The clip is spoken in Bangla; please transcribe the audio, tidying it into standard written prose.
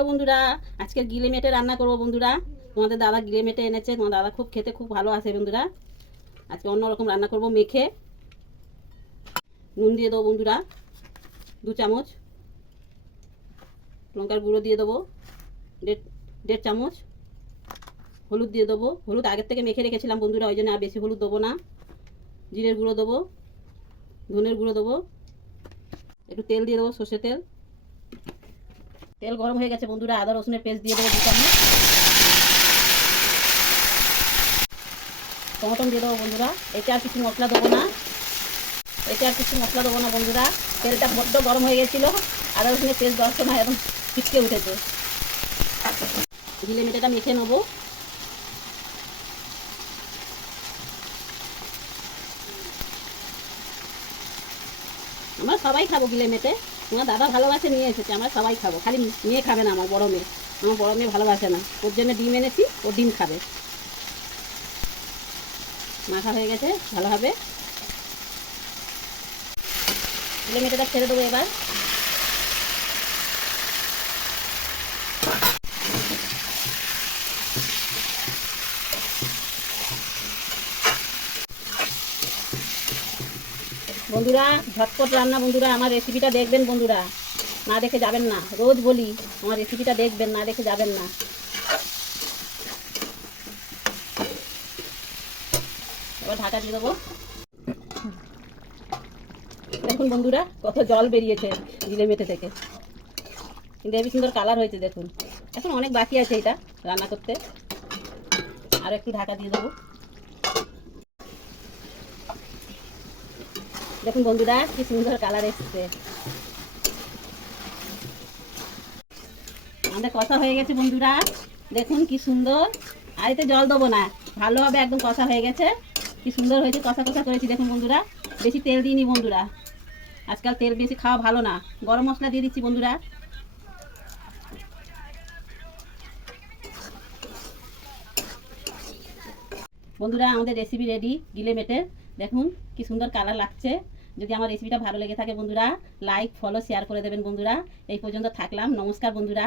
হ্যালো বন্ধুরা, আজকে গিলে মেটে রান্না করবো বন্ধুরা। তোমাদের দাদা গিলে মেটে এনেছে, তোমার দাদা খুব খেতে খুব ভালো আছে বন্ধুরা। আজকে অন্যরকম রান্না করবো। মেখে নুন দিয়ে দেবো বন্ধুরা 2 চামচ, লঙ্কার গুঁড়ো দিয়ে দেবো 1.5 চামচ, হলুদ দিয়ে দেবো। হলুদ আগের থেকে মেখে রেখেছিলাম বন্ধুরা, ওই জন্য আর বেশি হলুদ দেবো না। জিরের গুঁড়ো দেবো, ধনের গুঁড়ো দেবো, একটু তেল দিয়ে দেবো, সর্ষের তেল। তেল গরম হয়ে গেছে বন্ধুরা, আদা রসুনের পেস্ট দিয়ে দেবো 2 চামচ, টমেটো দিয়ে দেবো বন্ধুরা। এটা আর কিছু মশলা দেবো না, বন্ধুরা। তেলটা বড্ড গরম হয়ে গেছিলো, আদা রসুনের পেস্ট দেওয়ার সময় এখন ছিটকে উঠেছে। গিলে মেটেটা মেখে নেবো। আমরা সবাই খাবো গিলে মেটে। তোমার দাদা ভালোবাসে, নিয়ে এসেছে, আমরা সবাই খাবো। খালি মেয়ে খাবে না, আমার বড় মেয়ে ভালোবাসে না। ওর জন্য ডিম এনেছি, ও ডিম খাবে। মাখা হয়ে গেছে ভালোভাবে। গিলে মেটেটা ছেড়ে দেবো এবার। বন্ধুরা ঝটপট রান্না বন্ধুরা, আমার রেসিপিটা দেখবেন বন্ধুরা, না দেখে যাবেন না। রোজ বলি আমার রেসিপিটা দেখবেন, না দেখে যাবেন না। এবার ঢাকা দিয়ে দেবো। দেখুন বন্ধুরা কত জল বেরিয়েছে গিলে মেটে থেকে, কিন্তু হেবি সুন্দর কালার হয়েছে দেখুন। এখন অনেক বাকি আছে এটা রান্না করতে, আর একটু ঢাকা দিয়ে দেবো। দেখুন বন্ধুরা কি সুন্দর কালার এসছে। আমাদের কষা হয়ে গেছে বন্ধুরা, দেখুন কি সুন্দর। আর এতে জল দেবো না, ভালোভাবে একদম কষা হয়ে গেছে। কি সুন্দর হয়েছে, কষা কষা করেছি দেখুন বন্ধুরা। বেশি তেল দিইনি বন্ধুরা, আজকাল তেল বেশি খাওয়া ভালো না। গরম মশলা দিয়ে দিচ্ছি বন্ধুরা। বন্ধুরা আমাদের রেসিপি রেডি গিলে মেটের। দেখুন কি সুন্দর কালার লাগছে। যদি আমার রেসিপিটা ভালো লেগে থাকে বন্ধুরা, লাইক ফলো শেয়ার করে দেবেন বন্ধুরা। এই পর্যন্ত থাকলাম, নমস্কার বন্ধুরা।